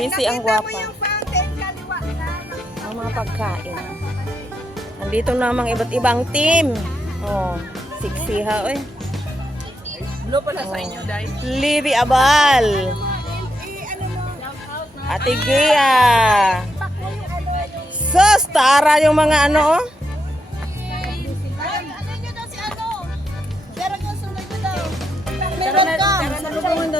Busy ang gwapa. Ang mga pagkain. Nandito namang iba't ibang team. Oh, sexy ha, oy. Blue pala sa inyo, Day. Libby Abal. Ate Gia. Sus, tara yung mga ano, oh. Meron ka.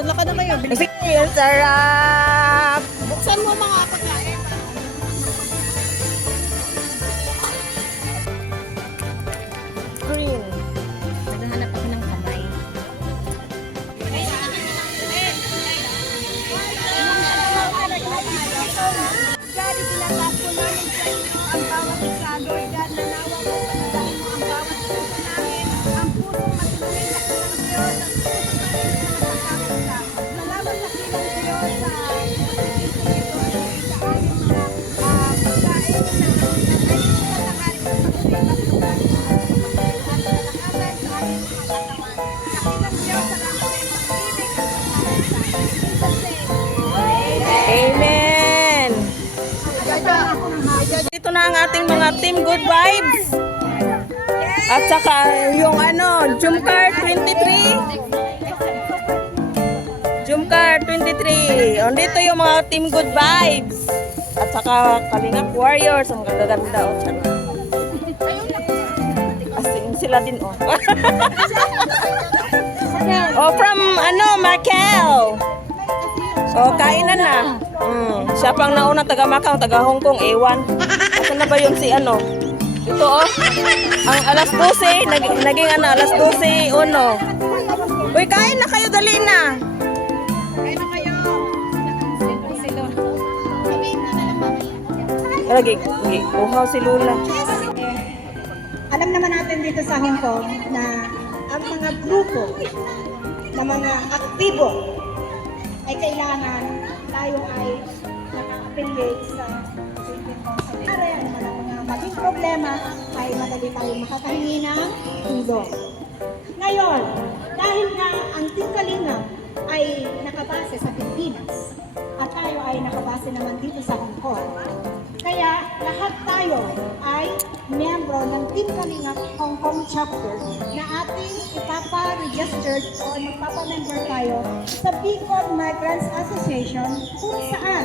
Laka na kayo. Sige, ang sarap. Buksan mo mga pagkain. Green. Naghahanap ako ng kamay. Daddy, pinataas ko namin sa inyo ang bawat isa. Lord God, nanawa mo panalangin mo ang bawat puso namin. Ang pusong matuloy na kilang Diyos. Ang pusong matuloy na nagkakapita. Salamat sa kilang Diyos sa pagkikita nito at sa aming mga pagkain na ay patakarin sa pagkikita ng lugar at kalakasan sa aming mga katawan. Sa kilang Diyos, salamat sa iyong pag-ibig at pagmamahal sa amin. Jesus name. Amen. Ito na ang ating mga team good vibes. At saka yung ano, Jumcar 23. Jumcar 23. Andito yung mga team good vibes. At saka Kalingap Warriors. Ang gaganda, oh. Asing sila din, oh. Oh, from ano, Macau. So, kainan na. Siya pang nauna taga Macau, taga Hong Kong, ewan. Asan na ba yun si ano? Ito, oh. Ang alas 12, naging ano, alas 12, uno. Uy, kain na kayo, dali na. Lagi, uhaw si Lula. Alam naman natin dito sa Hong Kong na ang mga grupo na mga aktibo ay kailangan tayo ay naka-affiliate sa Philippine Consulate. Para yan naman ang mga maging problema ay madali tayo makakahingi ng tulong. Ngayon, dahil nga ang Team Kalingap ay nakabase sa Pilipinas at tayo ay nakabase naman dito sa Hong Kong, kaya lahat tayo ay miyembro ng Team Kalingap Hong Kong chapter na ating ipapa-registered o magpapa-member tayo sa Bicol Migrants Association kung saan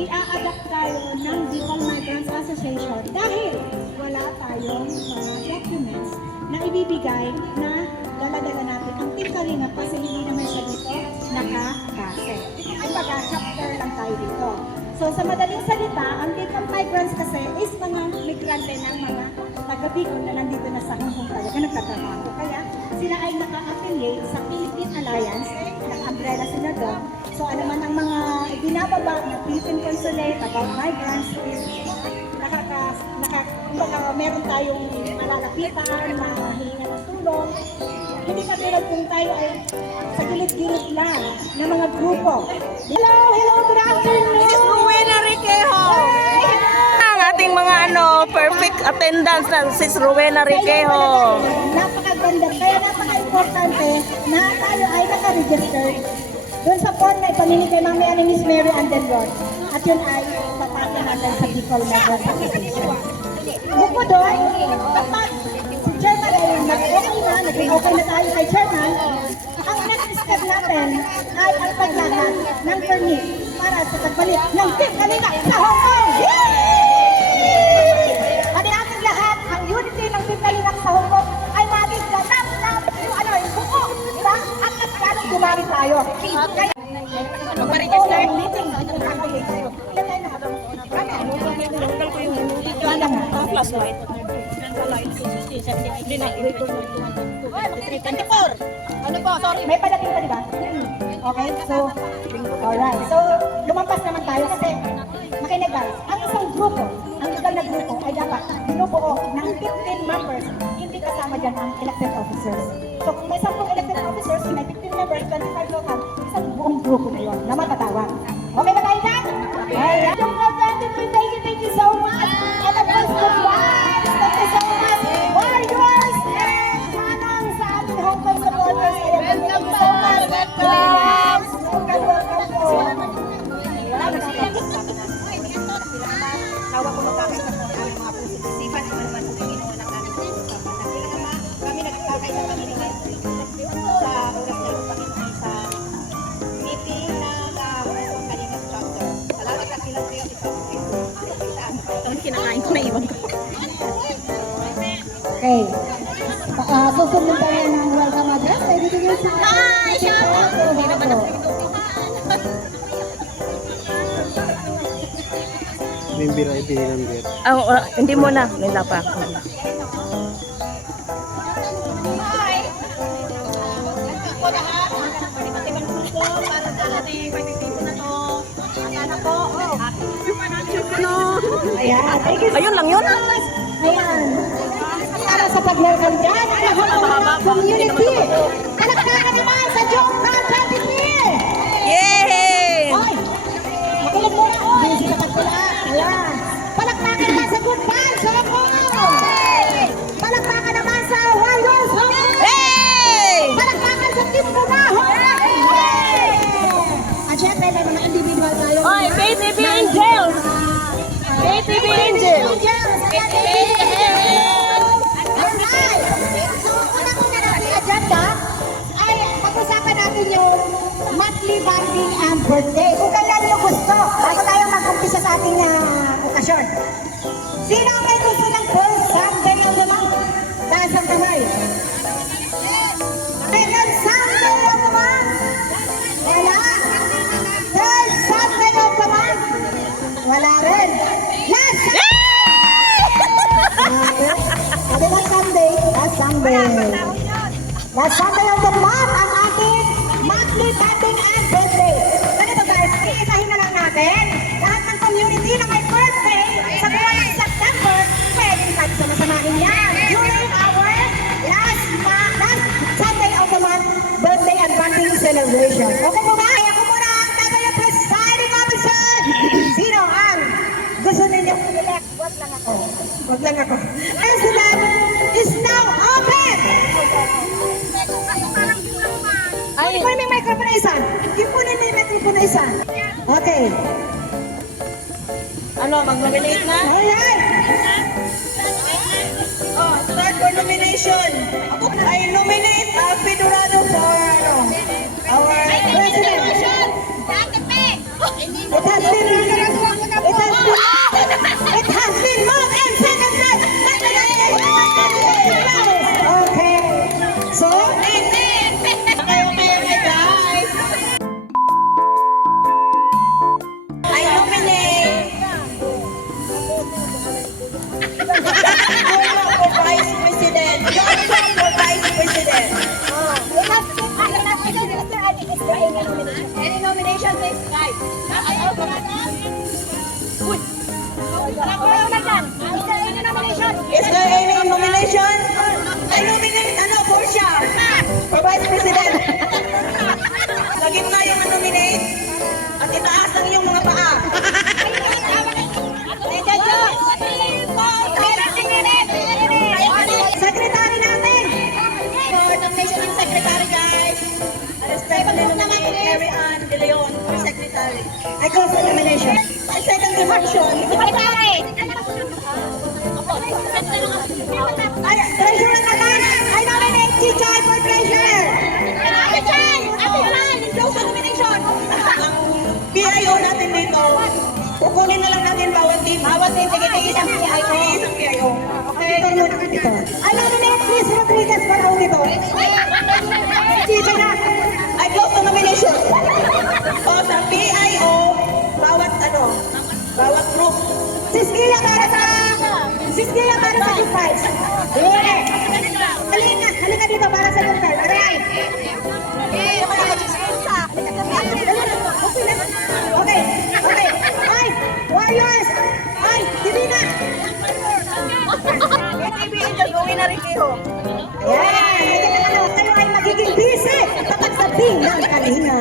i-a-adapt tayo ng Bicol Migrants Association dahil wala tayong mga documents na ibibigay na dala-dala natin ang Team Kalingap kasi hindi naman siya dito nakakase. Kumbaga, chapter lang tayo dito. So sa madaling salita, ang Bicol Migrants kasi is mga migrante ng mga taga-Bicol na nandito na sa Hong Kong talaga nagtatrabaho. Kaya sila ay naka-affiliate sa Philippine Alliance, naka-umbrella sila doon. So ano man ang mga binababa na Philippine Consulate about migrants is kumbaga meron tayong malalapitan, mahihinga ng tulong. Hindi katulad kung tayo ay sa gilid-gilid lang ng mga grupo. Hello, good afternoon! This is Rowena Riquejo. Ang ating mga ano, perfect attendance na si Rowena Riquejo. Napakaganda, kaya napaka-importante na tayo ay naka-register. Doon sa form na ipamimigay mamaya ni Miss Mary Andenron. At yun ay papasa natin sa Bicol Migrants Association. Bukod doon, kapag si Chairman ay naging okay na tayo kay Chairman, ang next step natin ay ang paglahat ng permit para sa pagbalik ng Team Kalingap sa Hong Kong! At ating lahat, ang unity ng Team Kalingap sa Hong Kong ay maging ganap yung buo, di ba? At nagkaroon dumami tayo. Kaya, Magpa-register. meeting, ilan tayo na? Flashlight. Ano po, sorry. May padating pa, di ba? Okay, so, alright. So, lumampas naman tayo kasi, makinig guys, ang isang grupo, ang legal na grupo ay dapat binubuo ng 15 members, hindi kasama dyan ang elected officers. So, kung may 10 elected officers, may 15 members, 25 local, isang buong grupo na yun na matatawag. Okay ba tayo dyan? Alright. Thank you so much. And of course, goodbye. Thank you so much. Warriors and manang sa ating Hong Kong supporters. Thank you so much. Welcome. Welcome po. Okay. Susunod tayo ng welcome address. Ay, dito yung sa... Hi, shout out! Bimbira ipinambir. Hindi mo na. Nila pa. Ayan, thank you. Ayun lang yun. Ayan. Para sa pag-welcome dyan, ang mahal community. Palakpakan naman sa Jomcar 23. Yay! Hoy! Makinig muna. Busy sa pagtula. Ayan. Palakpakan naman sa Good Vibes Hong Kong. Palakpakan naman sa Warriors Hong Kong. Hey! Palakpakan sa Team Puna Hong Kong. At syempre, may mga individual tayo. Oy, KTV Angels! KTV Angels! Alright! So, unang-una natin agenda ay pag-usapan natin yung monthly bonding and birthday. Kung kailan nyo gusto, bago tayo mag-umpisa sa ating okasyon. Sino ang may gusto ng first Sunday of the month? Taas ang kamay. Second Sunday of the month? Wala. Third Sunday of the month? Wala rin. Last Sabi ng Sunday, last Sunday. Last Sunday of the month, ang ating monthly bonding and birthday. Ganito guys, iisahin na lang natin. Lahat ng community na may birthday sa buwan ng September, pwede tayo sumasamahin yan. During our last Sunday of the month, birthday and bonding celebration. Okay po ba? Ako muna ang tayo presiding officer. Sino ang gusto ninyong elect? Wag lang ako. Wag lang ako. President is now open! Ay, kunin mo yung microphone na isa. Ipunin mo yung microphone na isa. Okay. Ano, mag-nominate na? Alright. Oh, start for nomination. I nominate Alfie Dorado for our President. It has been moved and seconded. Okay. So, I nominate Alma for Vice President. Johnson for Vice President. Any nomination, please? Guys. Is there any nomination? I nominate Portia for Vice President. Lagin na yung nominate at itaas ang iyong mga paa. Secretary natin. For nomination ng secretary, guys. Respectfully nominate Mary Ann De Leon for secretary. I close the nomination. I second the motion. Ay, treasurer naman. I nominate Chichay for treasurer. Close the nomination. Ang PIO natin dito, kukunin na lang natin bawat team. Bawat team, isang PIO. Isang PIO. Okay, ito muna ito. I nominate Chris Rodriguez for auditor. Chichay na. I close the nomination. O sa PIO, bawat group. Siskia para sa good vibes. Halika dito para sa good vibes. Alright. Okay. Ay, Warriors. Ay, Divina. KTV Angels, gawin na rin kayo. Ayan, kayo ay magiging busy kapag sa ng kalinga.